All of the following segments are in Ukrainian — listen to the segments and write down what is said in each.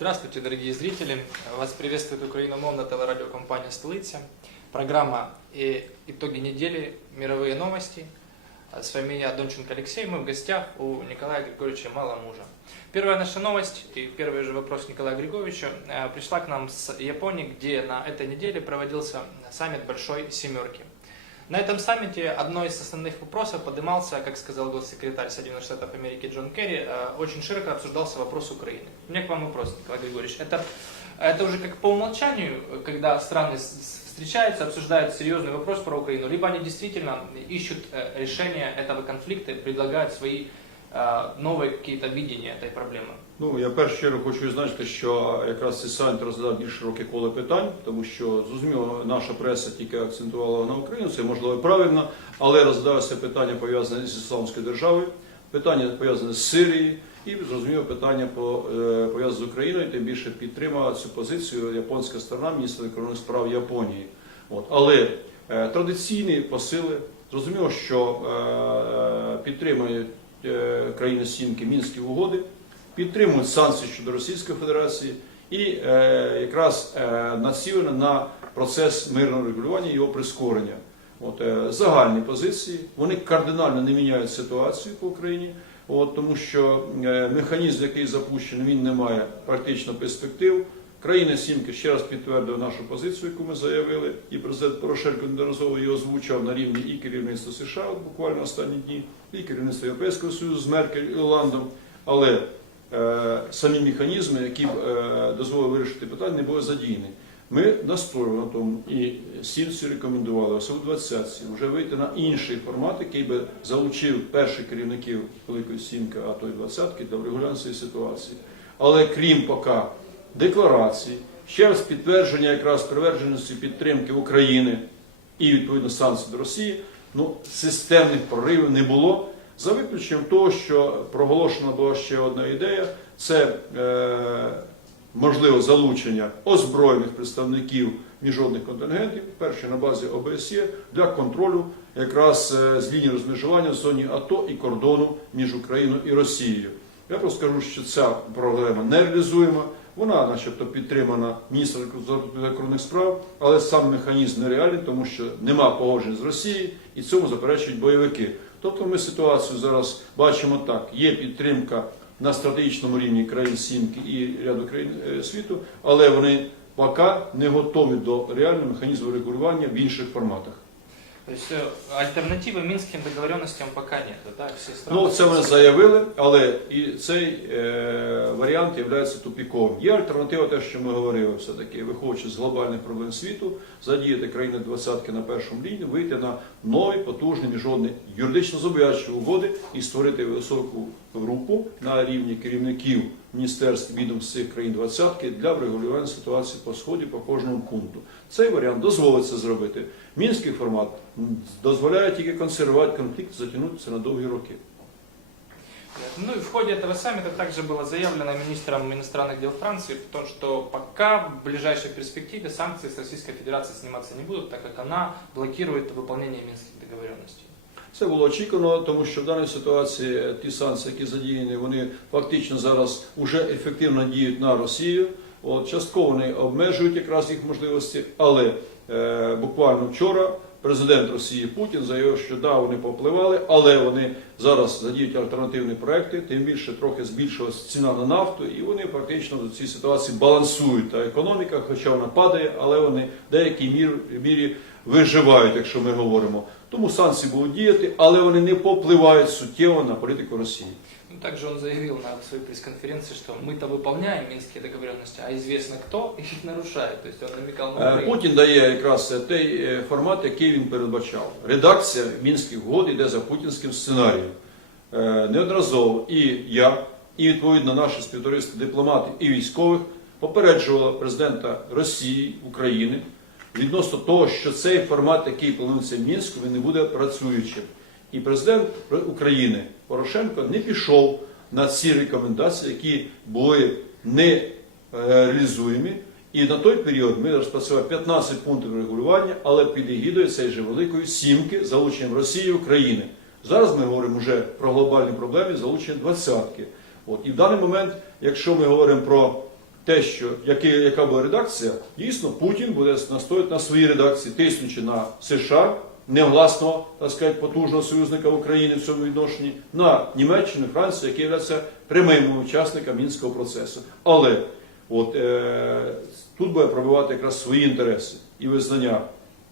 Здравствуйте, дорогие зрители! Вас приветствует украиномовная телерадиокомпания «Столица». Программа и «Итоги недели. Мировые новости». С вами я, Донченко Алексей. Мы в гостях у Николая Григорьевича Маломужа. Первая наша новость и первый же вопрос Николая Григорьевича э, пришла к нам с Японии, где на этой неделе проводился саммит Большой Семерки. На этом саммите одной из основных вопросов поднимался, как сказал госсекретарь Соединенных Штатов Америки Джон Керри, э, очень широко обсуждался вопрос Украины. У меня к вам вопрос, Николай Григорьевич. Это, это уже как по умолчанию, когда страны встречаются, обсуждают серьезный вопрос про Украину, либо они действительно ищут э, решение этого конфликта, предлагают свои э, новые какие-то видения этой проблемы. Ну, я в першу чергу хочу відзначити, що якраз цей саміт розглядав більш широке коло питань, тому що зрозуміло, наша преса тільки акцентувала на Україну, це можливо і правильно, але розглядалося питання пов'язане з Ісламською державою, питання пов'язане з Сирією і зрозуміло питання по- е, пов'язане з Україною, тим більше підтримала цю позицію японська сторона, міністр закордонних справ Японії. От. Але е, традиційні посили, зрозуміло, що е, підтримують е, країни Сімки Мінські угоди, підтримують санкції щодо Російської Федерації і е, якраз е, націлено на процес мирного регулювання і його прискорення. От, е, загальні позиції, вони кардинально не міняють ситуацію по Україні, от, тому що е, механізм, який запущений, він не має практично перспектив. Країни Сімки ще раз підтвердили нашу позицію, яку ми заявили, і президент Порошенко неодноразово її озвучав на рівні і керівництва США, от буквально останні дні, і керівництва Європейського Союзу з Меркель і Оландом. Але е, самі механізми, які б е, дозволили вирішити питання, не були задіяні. Ми настроїли на тому і сільці рекомендували, особливо 20 вже вийти на інший формат, який би залучив перших керівників Великої Сімки, а то й двадцятки для врегулювання цієї ситуації. Але крім поки декларацій, ще раз підтвердження якраз приверженості підтримки України і відповідно санкцій до Росії, ну системних проривів не було. За виключенням того, що проголошена була ще одна ідея, це е, можливе залучення озброєних представників міжнародних контингентів, перше на базі ОБСЄ, для контролю якраз е, з лінії розмежування в зоні АТО і кордону між Україною і Росією. Я просто скажу, що ця проблема не реалізуєма. Вона, начебто, підтримана міністром закордонних справ, але сам механізм нереальний, тому що нема погоджень з Росією і цьому заперечують бойовики. Тобто ми ситуацію зараз бачимо так: є підтримка на стратегічному рівні країн Сімки і ряду країн е, світу, але вони поки не готові до реального механізму регулювання в інших форматах. То есть э, альтернативы минским договоренностям пока нет, да? Все страны... Ну, це вони заявили, але і цей е, варіант є тупіковим. Є альтернатива, те, що ми говорили, все-таки, виходячи з глобальних проблем світу, задіяти країни двадцятки на першому лінії, вийти на нові потужні міжнародні юридично зобов'язчі угоди і створити високу групу на рівні керівників міністерств відомств цих країн двадцятки для врегулювання ситуації по сході по кожному пункту. Цей варіант дозволить це зробити. Мінський формат м, дозволяє тільки консервувати конфлікт, затягнутися на довгі роки. Ну и в ходе этого саммита также было заявлено министром иностранных дел Франции, в том, что пока в ближайшей перспективе санкции с Российской Федерацией сниматься не будут, так как она блокирует выполнение минских договоренностей. Це було очікувано, тому що в даній ситуації ті санкції, які задіяні, вони фактично зараз вже ефективно діють на Росію. От частково вони обмежують якраз їх можливості, але е, буквально вчора президент Росії Путін заявив, що да, вони попливали, але вони зараз задіють альтернативні проекти. Тим більше трохи збільшилась ціна на нафту, і вони фактично в цій ситуації балансують. Та економіка, хоча вона падає, але вони в деякій мірі виживають, якщо ми говоримо. Тому санкції будуть діяти, але вони не попливають суттєво на політику Росії. Ну, также он заявил на своей пресс-конференции, что мы-то выполняем минские договоренности, а известно кто их нарушает. То есть он намекал на Е, Украину. Путін дає якраз той е, формат, який він передбачав. Редакція мінських угод йде за путінським сценарієм. Е, Неодноразово і я, і відповідно наші співтовариства дипломатів і військових попереджували президента Росії, України відносно того, що цей формат, який планується в Мінську, він не буде працюючим. І президент України Порошенко не пішов на ці рекомендації, які були не реалізуємі. І на той період ми розпрацювали 15 пунктів регулювання, але під егідою цієї же великої сімки залученням Росії і України. Зараз ми говоримо вже про глобальні проблеми залучення двадцятки. От і в даний момент, якщо ми говоримо про те, що яке, яка була редакція, дійсно Путін буде настояти на своїй редакції, тиснучи на США, негласного, так сказати, потужного союзника України в цьому відношенні, на Німеччину, Францію, які являються прямими учасниками мінського процесу. Але от, е, тут буде пробивати якраз свої інтереси і визнання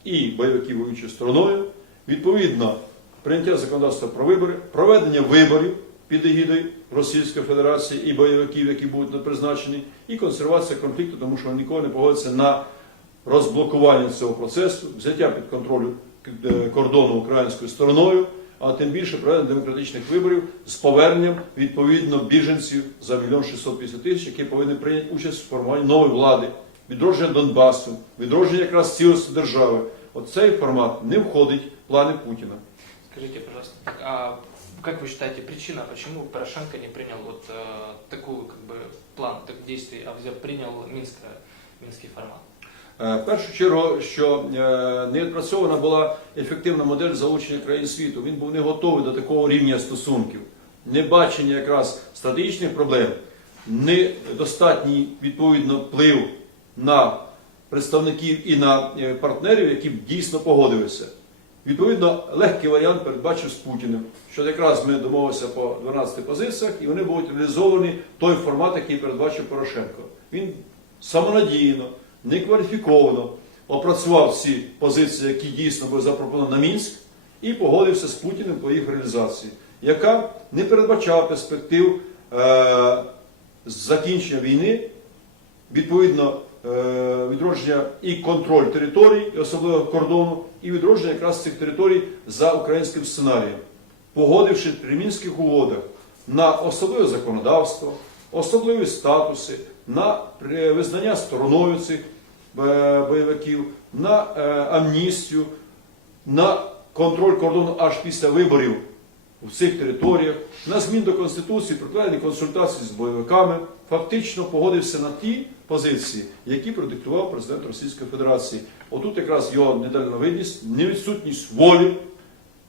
і бойовиків воюючою стороною, відповідно, прийняття законодавства про вибори, проведення виборів під егідою Російської Федерації і бойовиків, які будуть призначені, і консервація конфлікту, тому що вони ніколи не погодяться на розблокування цього процесу, взяття під контроль е, кордону українською стороною, а тим більше проведення демократичних виборів з поверненням відповідно біженців за мільйон 650 тисяч, які повинні прийняти участь в формуванні нової влади, відродження Донбасу, відродження якраз цілості держави. Оцей формат не входить в плани Путіна. Скажите, пожалуйста, а как вы считаете причина, почему Порошенко не принял вот э, такую как бы план так, действий, а взял, принял Минское, Минский формат? Е, В першу чергу, що е, не відпрацьована була ефективна модель залучення країн світу. Він був не готовий до такого рівня стосунків, не бачення якраз стратегічних проблем, недостатній відповідно вплив на представників і на е, партнерів, які б дійсно погодилися. Відповідно, легкий варіант передбачив з Путіним, що якраз ми домовилися по 12 позиціях, і вони будуть реалізовані той формат, який передбачив Порошенко. Він самонадійно, некваліфіковано опрацював ці позиції, які дійсно були запропоновані на Мінськ, і погодився з Путіним по їх реалізації, яка не передбачала перспектив е- закінчення війни, відповідно е, відродження і контроль територій, і особливо кордону, і відродження якраз цих територій за українським сценарієм, погодивши при мінських угодах на особливе законодавство, особливі статуси, на визнання стороною цих е, бойовиків, на е, амністію, на контроль кордону аж після виборів в цих територіях, на змін до Конституції, при проведенні консультацій з бойовиками, фактично погодився на ті позиції, які продиктував президент Російської Федерації. Отут якраз його недальновидність, невідсутність волі, е,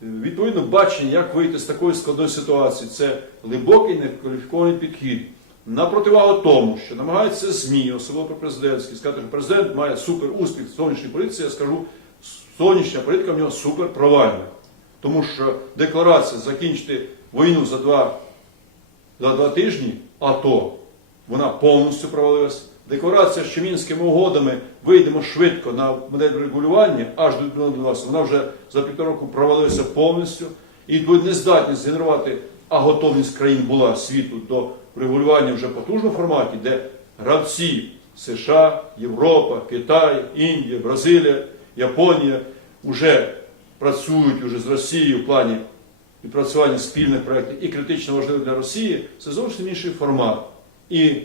відповідно бачення, як вийти з такої складної ситуації. Це глибокий некваліфікований підхід. На противагу тому, що намагаються ЗМІ, особливо президентські, сказати, що президент має супер успіх в зовнішній політиці, я скажу, зовнішня політика в нього супер провальна. Тому що декларація закінчити війну за два, за два тижні, а то вона повністю провалилась. Декларація, що мінськими угодами вийдемо швидко на модель регулювання аж до 2012, вона вже за півтора року провалилася повністю. І відповідь нездатність згенерувати, а готовність країн була світу до регулювання вже потужному форматі, де гравці США, Європа, Китай, Індія, Бразилія, Японія вже працюють уже з Росією в плані відпрацювання спільних проєктів і критично важливих для Росії, це зовсім інший формат. І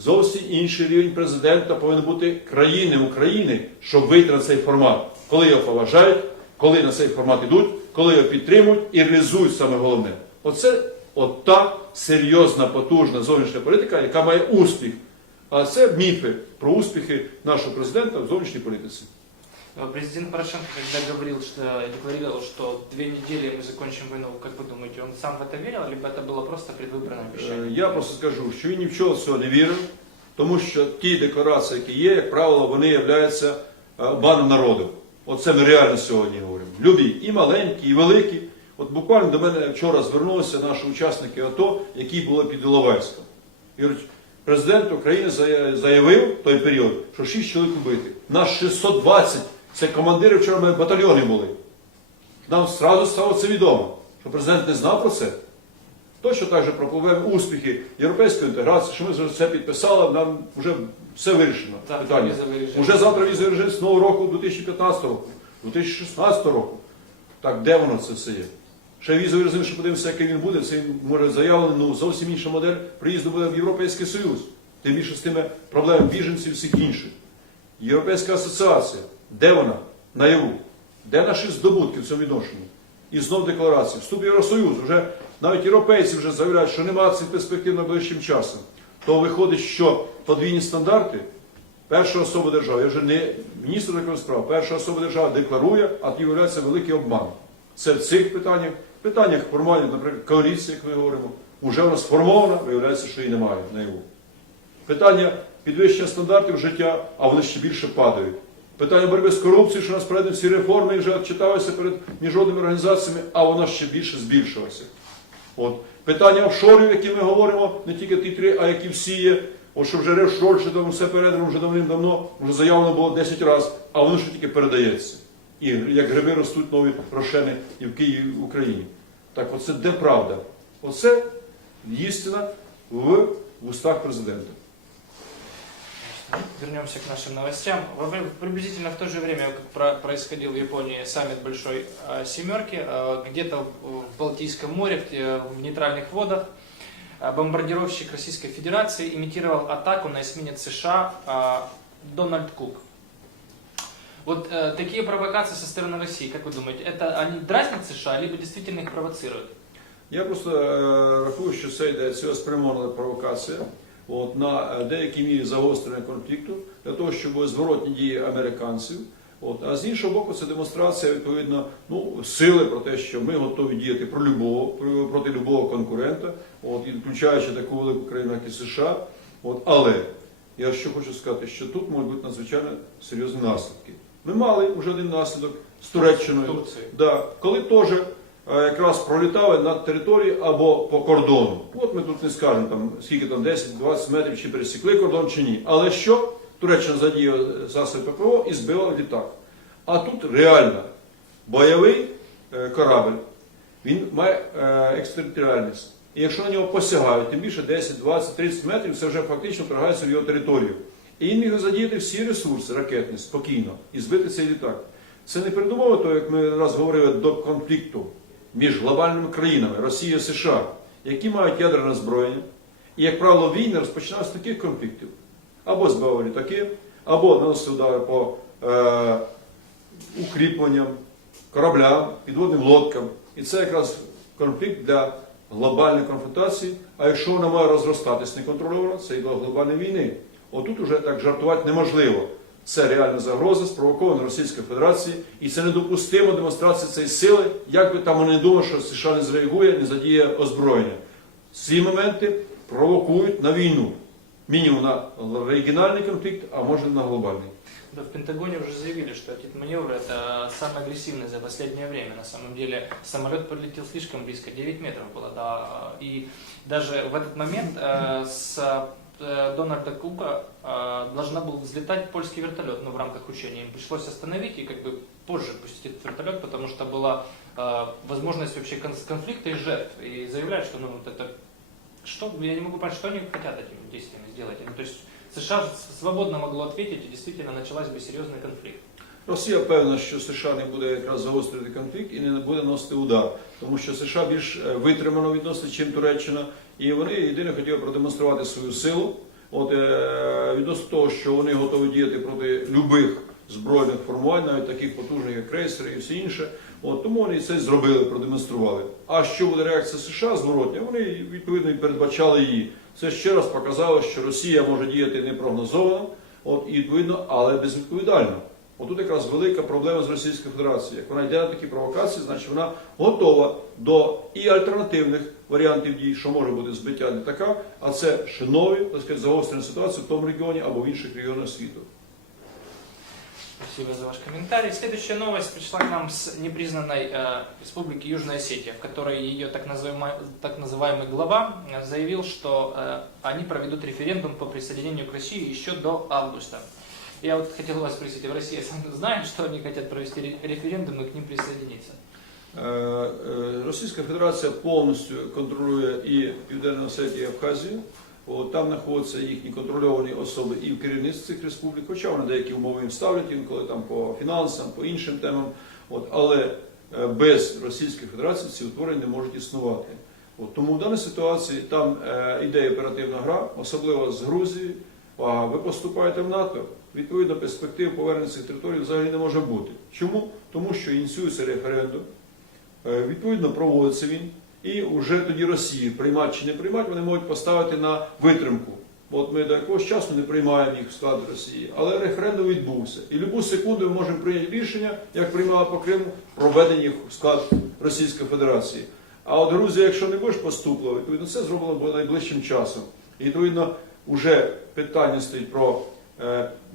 зовсім інший рівень президента повинен бути країни України, щоб вийти на цей формат, коли його поважають, коли на цей формат йдуть, коли його підтримують і реалізують саме головне. Оце от та серйозна, потужна зовнішня політика, яка має успіх. А це міфи про успіхи нашого президента в зовнішній політиці. Э, Президент Порошенко, когда говорил, что декларировал, что две недели мы закончим войну, как вы думаете, он сам в это верил, либо это было просто предвыборное Е, обещание? Я просто скажу, що він ні в чого цього не вірив, тому що ті декларації, які є, як правило, вони являються е, обманом народу. Оце ми реально сьогодні говоримо. Любі, і маленькі, і великі. От буквально до мене вчора звернулися наші учасники АТО, які були під Іловайськом. І говорять, президент України заявив той період, що 6 чоловік убитих. Нас 620. Це командири вчора батальйони були. Нам одразу стало це відомо, що президент не знав про це. Точно так же пропливаємо успіхи європейської інтеграції, що ми це підписали, нам вже все вирішено. Завтра питання. Уже завтра візовий режим з нового року 2015 року, 2016 року. Так де воно це все є? Ще візовий режим, що подивимося, який він буде, це може заявлено, ну зовсім інша модель приїзду буде в Європейський Союз. Тим більше з тими проблемами біженців і всіх інших. Європейська асоціація, де вона? Наяву. Де наші здобутки в цьому відношенні? І знов декларація. Вступ Євросоюз. Вже навіть європейці вже заявляють, що немає цих перспектив найближчим часом. То виходить, що подвійні стандарти перша особа держави, я вже не міністр закордонних справ, перша особа держави декларує, а виявляється великий обман. Це в цих питаннях, питаннях формування, наприклад, коаліції, як ми говоримо, вже вона сформована, виявляється, що її немає наяву. Питання підвищення стандартів життя, а вони ще більше падають. Питання боротьби з корупцією, що у нас перед всі реформи вже читалися перед міжнародними організаціями, а вона ще більше збільшилася. От. Питання офшорів, які ми говоримо, не тільки ті три, а які всі є. От що вже офшор, що там все передано вже давним-давно, вже заявлено було 10 разів, а воно ще тільки передається. І як гриби ростуть нові рошени і в Києві, і в Україні. Так оце де правда? Оце істина в устах президента. Вернемся к нашим новостям. Приблизительно в то же время, как про- происходил в Японии саммит Большой э, Семерки, э, где-то в Балтийском море, в в нейтральных водах, э, бомбардировщик Российской Федерации имитировал атаку на эсминец США э, Дональд Кук. Вот э, такие провокации со стороны России, как вы думаете, это они дразнят США, либо действительно их провоцируют? Я просто е, рахую, що це йде цілеспрямована провокація от, на е, деякій мірі загострення конфлікту для того, щоб зворотні дії американців. От, а з іншого боку, це демонстрація відповідно ну, сили про те, що ми готові діяти про любого, проти любого конкурента, от, і включаючи таку велику країну, як і США. От, але я що хочу сказати, що тут можуть бути надзвичайно серйозні наслідки. Ми мали вже один наслідок з Туреччиною. Да, коли теж якраз пролітали над територією або по кордону. От ми тут не скажемо, там, скільки там 10-20 метрів, чи пересікли кордон, чи ні. Але що? Туреччина задіяла засоби ППО і збила літак. А тут реально бойовий е, корабль, він має е, екстериторіальність. І якщо на нього посягають, тим більше 10, 20, 30 метрів, це вже фактично вторгається в його територію. І він міг задіяти всі ресурси ракетні спокійно і збити цей літак. Це не передумово, то як ми раз говорили до конфлікту між глобальними країнами Росія і США, які мають ядерне зброєння. І, як правило, війни розпочинаються з таких конфліктів. Або збивали літаки, або наносили удари по е, укріпленням, кораблям, підводним лодкам. І це якраз конфлікт для глобальної конфронтації. А якщо вона має розростатись неконтрольовано, це і до глобальної війни. Отут уже так жартувати неможливо. Це реальна загроза, спровокована Російською Федерацією, і це недопустимо демонстрація цієї сили, як би там вони не думали, що США не зреагує, не задіє озброєння. Ці моменти провокують на війну. Мінімум на регіональний конфлікт, а може на глобальний. Да, в Пентагоне уже заявили, что этот маневр это самый агрессивный за последнее время. На самом деле самолет подлетел слишком близко, 9 метров было, да. И даже в этот момент э, с э, Дональда Кука э, должна был взлетать польский вертолет, ну, в рамках учения. Им пришлось остановить и как бы позже пустить этот вертолет, потому что была э, возможность вообще кон- конфликта и жертв. И заявляют, что ну, вот это что, я не могу понять, что они хотят этими действиями сделать. Ну, то есть США свободно могло ответить, и действительно началась бы серьезный конфликт. Росія певна, що США не буде якраз загострювати конфлікт і не буде носити удар, тому що США більш е, витримано відносно, чим Туреччина, і вони єдине хотіли продемонструвати свою силу. От е, відносно того, що вони готові діяти проти любих збройних формувань, навіть таких потужних, як крейсери і все інше. От тому вони це зробили, продемонстрували. А що буде реакція США зворотня? Вони відповідно і передбачали її. Це ще раз показало, що Росія може діяти непрогнозовано, от і відповідно, але безвідповідально. Отут якраз велика проблема з Російською Федерацією. Як вона йде на такі провокації, значить вона готова до і альтернативних варіантів дій, що може бути збиття літака, а це ще нові, так сказати, загострені ситуації в тому регіоні або в інших регіонах світу. Спасибо за ваш комментарий. Следующая новость пришла к нам с непризнанной э, республики Южная Осетия, в которой ее так называемый, так называемый глава э, заявил, что э, они проведут референдум по присоединению к России еще до августа. Я вот хотел вас спросить, в России знают, что они хотят провести референдум и к ним присоединиться? Е, е, Російська Федерація повністю контролює і Південну Осетію, і Абхазію. От, там знаходяться їхні контрольовані особи і в керівництві цих республік, хоча вони деякі умови їм ставлять інколи там по фінансам, по іншим темам. От, але е, без Російської Федерації ці утворення не можуть існувати. От, тому в даній ситуації там е, іде оперативна гра, особливо з Грузії. А ви поступаєте в НАТО. Відповідно, перспектив повернення цих територій взагалі не може бути. Чому? Тому що ініціюється референдум. Е, Відповідно, проводиться він, і вже тоді Росії приймати чи не приймати, вони можуть поставити на витримку. От ми до якогось часу не приймаємо їх в склад Росії, але референдум відбувся. І любу секунду ми можемо прийняти рішення, як приймала по Криму, проведення їх в склад Російської Федерації. А от Грузія, якщо не буде поступлива, відповідно, це зроблено найближчим часом. І відповідно, вже питання стоїть про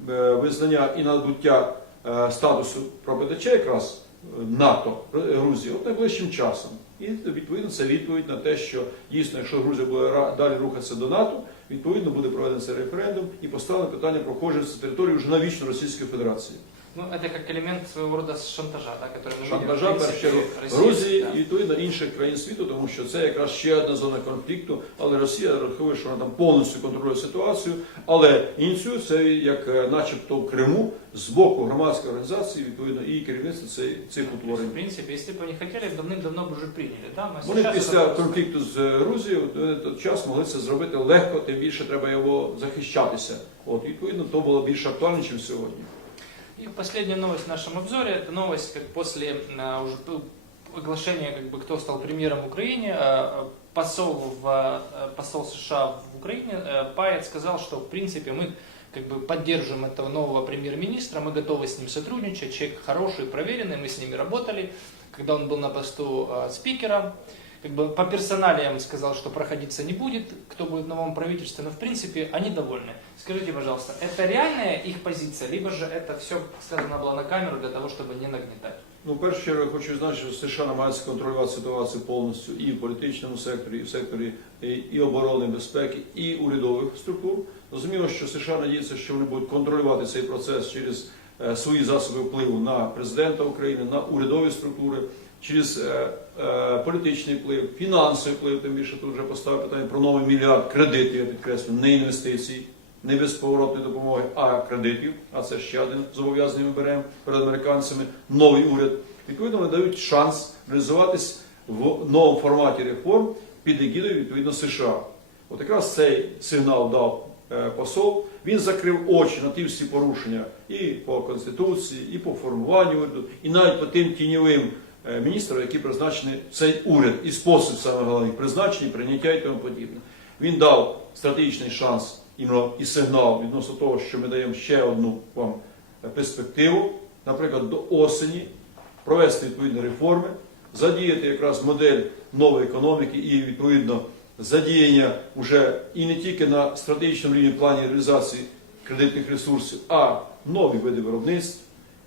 визнання і набуття е, статусу про якраз е, НАТО е, Грузії от найближчим часом. І відповідно це відповідь на те, що дійсно, якщо Грузія буде далі рухатися до НАТО, відповідно буде проведений цей референдум і поставлено питання про входження з території вже навічно Російської Федерації. Ну, это как элемент своего рода шантажа, да, который мы видим, Шантажа в в першу принципе, чергу России, Грузії да. і відповідно інших країн світу, тому що це якраз ще одна зона конфлікту. Але Росія рахує, що вона там повністю контролює ситуацію, але ініціює це як, е, начебто, в Криму з боку громадської організації, відповідно, і керівництва цих, цих То есть, утворень. в принципе, если бы они хотели, давным-давно бы уже приняли, да? Но Вони сейчас після это просто- конфлікту з Грузією в той час могли це зробити легко, тим більше треба його захищатися. От відповідно, то було більш актуально, ніж сьогодні. И последняя новость в нашем обзоре, это новость, как после а, уже оглашения, как бы, кто стал премьером в Украине, а, посол, в, а, посол США в Украине, э, Паец сказал, что, в принципе, мы как бы поддерживаем этого нового премьер-министра, мы готовы с ним сотрудничать, человек хороший, проверенный, мы с ними работали, когда он был на посту а, спикера, как бы по персоналиям сказал, что проходиться не будет, кто будет в новом правительстве, но в принципе они довольны. Скажите, пожалуйста, это реальная их позиция, либо же это все сказано было на камеру для того, чтобы не нагнетать? Ну, в першу чергу, я хочу відзначити, що США намагаються контролювати ситуацію повністю і в політичному секторі, і в секторі і, і оборони, і безпеки, і урядових структур. Зрозуміло, що США надіються, що вони будуть контролювати цей процес через е, свої засоби впливу на президента України, на урядові структури, через е, е, політичний вплив, фінансовий вплив. Тим більше тут вже поставив питання про новий мільярд кредитів, я підкреслю, не інвестицій. Не безповоротної допомоги, а кредитів, а це ще один зобов'язаний ми беремо перед американцями, новий уряд. Відповідно, вони дають шанс реалізуватись в новому форматі реформ під егідою відповідно США. От якраз цей сигнал дав е, посол. Він закрив очі на ті всі порушення і по конституції, і по формуванню уряду, і навіть по тим тіньовим е, міністрам, які призначені цей уряд, і спосіб саме головний призначення, прийняття і тому подібне. Він дав стратегічний шанс і сигнал відносно того, що ми даємо ще одну вам перспективу, наприклад, до осені провести відповідні реформи, задіяти якраз модель нової економіки і відповідно задіяння вже і не тільки на стратегічному рівні плані реалізації кредитних ресурсів, а нові види виробництв,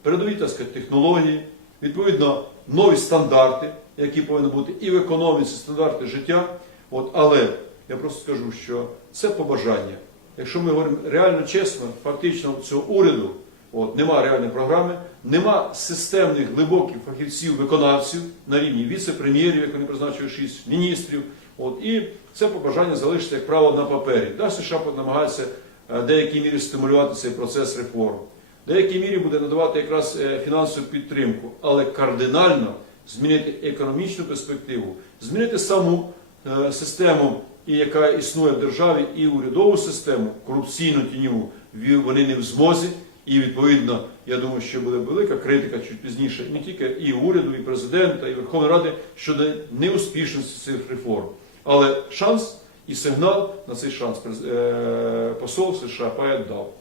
передові так сказати, технології, відповідно нові стандарти, які повинні бути і в економіці, стандарти життя. От, але я просто скажу, що це побажання. Якщо ми говоримо реально чесно, фактично цього уряду от, нема реальної програми, нема системних глибоких фахівців, виконавців на рівні віце-прем'єрів, як вони призначили шість міністрів. От, і це побажання залишиться, як правило, на папері. Да, США намагаються е, в деякій мірі стимулювати цей процес реформ. Деякій мірі буде надавати якраз е, фінансову підтримку, але кардинально змінити економічну перспективу, змінити саму е, систему, яка існує в державі, і урядову систему, корупційну тіньову, вони не в змозі. І відповідно, я думаю, що буде велика критика чуть пізніше не тільки і уряду, і президента, і Верховної Ради щодо неуспішності цих реформ. Але шанс і сигнал на цей шанс е, посол США Паєт дав.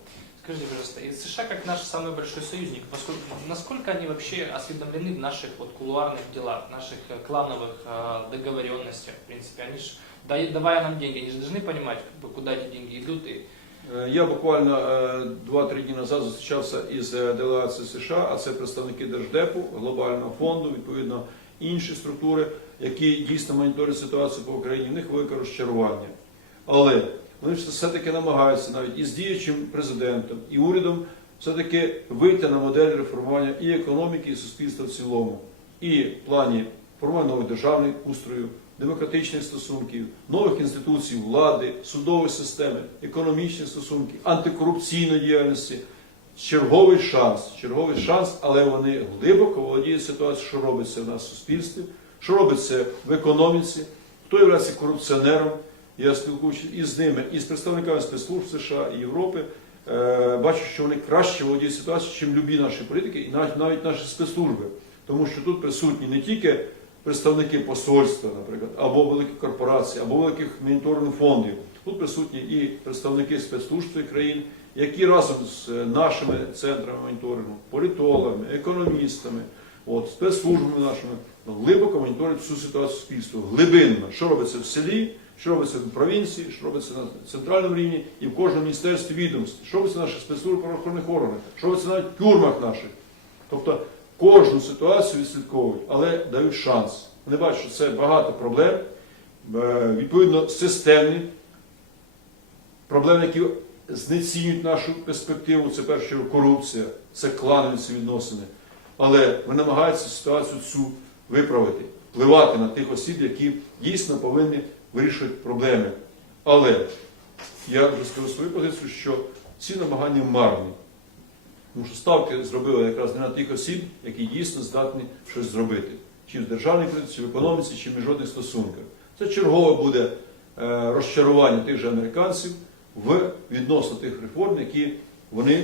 Скажите, пожалуйста, и США как наш самый большой союзник, поскольку, насколько они вообще осведомлены в наших вот кулуарных делах, в наших э, клановых э, договоренностях, в принципе, они же, да- давая нам деньги, они же должны понимать, как бы, куда эти деньги идут и Е, Я буквально е, 2-3 дні назад зустрічався із е, делегацією США, а це представники Держдепу, Глобального фонду, відповідно інші структури, які дійсно моніторять ситуацію по Україні. В них велике розчарування. Але вони все-таки намагаються навіть із діючим президентом і урядом все-таки вийти на модель реформування і економіки, і суспільства в цілому, і в плані формування нових державних устрою, демократичних стосунків, нових інституцій влади, судової системи, економічних стосунків, антикорупційної діяльності. Черговий шанс, черговий шанс, але вони глибоко володіють ситуацією, що робиться в нас в суспільстві, що робиться в економіці, хто є корупціонером. Я спілкуючись і з ними, і з представниками спецслужб США і Європи. Е, бачу, що вони краще володіють ситуацією, ніж любі наші політики, і навіть навіть наші спецслужби. Тому що тут присутні не тільки представники посольства, наприклад, або великі корпорації, або великих моніторних фондів. Тут присутні і представники спецслужб цих країн, які разом з е, нашими центрами моніторингу, політологами, економістами, от, спецслужбами нашими глибоко моніторять всю ситуацію суспільства, глибинно, що робиться в селі, що робиться в провінції, що робиться на центральному рівні і в кожному міністерстві відомстві, що робиться в наших спецслужб правоохоронних органах, що робиться в тюрмах наших. Тобто кожну ситуацію відслідковують, але дають шанс. Вони бачать, що це багато проблем, е, відповідно, системні проблеми, які знецінюють нашу перспективу, це перше корупція, це кланові відносини. Але вони намагаються ситуацію цю виправити, впливати на тих осіб, які дійсно повинні вирішувати проблеми. Але я вже скажу свою позицію, що ці намагання марні. Тому що ставки зробили якраз не на тих осіб, які дійсно здатні щось зробити. Чи в державній політиці, чи в економіці, чи в міжнародних стосунках. Це чергове буде е, розчарування тих же американців в відносно тих реформ, які вони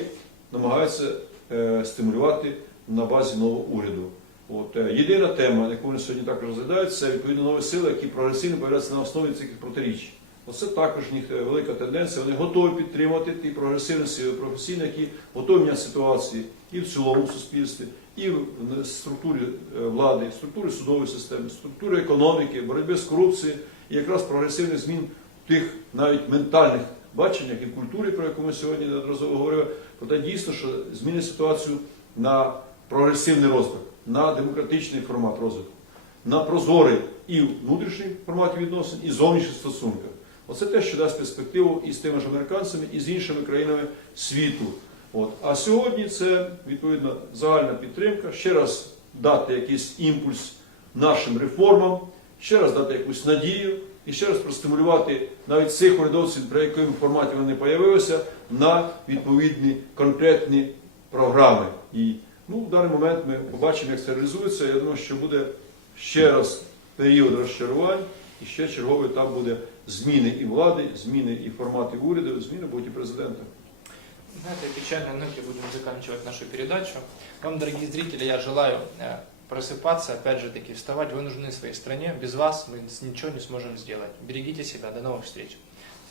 намагаються е, стимулювати на базі нового уряду. От, е, єдина тема, яку вони сьогодні також розглядають, це відповідно нові сили, які прогресивно появляються на основі цих протиріч. Оце також них е, велика тенденція. Вони готові підтримати ті прогресивні сили професійні, які готові міняти ситуації і в цілому суспільстві, і в в структурі е, влади, в структурі судової системи, в структурі економіки, боротьби з корупцією і якраз прогресивних змін в тих навіть ментальних баченнях і культурі, про яку ми сьогодні неодноразово говорили. Проте дійсно, що змінить ситуацію на прогресивний розвиток, на демократичний формат розвитку, на прозорий і внутрішній форматі відносин, і зовнішніх стосунках. Оце те, що дасть перспективу і з тими ж американцями, і з іншими країнами світу. От. А сьогодні це відповідно загальна підтримка, ще раз дати якийсь імпульс нашим реформам, ще раз дати якусь надію і ще раз простимулювати навіть цих урядовців, при якому форматі вони появилися, на відповідні конкретні програми. І ну, в даний момент ми побачимо, як це реалізується. Я думаю, що буде ще раз період розчарувань, і ще черговий етап буде зміни і влади, зміни і форматів уряду, зміни будь і президента. На этой печальной ноте будем заканчивать нашу передачу. Вам, дорогие зрители, я желаю э, просыпаться, опять же таки, вставать. Вы нужны своей стране. Без вас мы ничего не сможем сделать. Берегите себя. До новых встреч.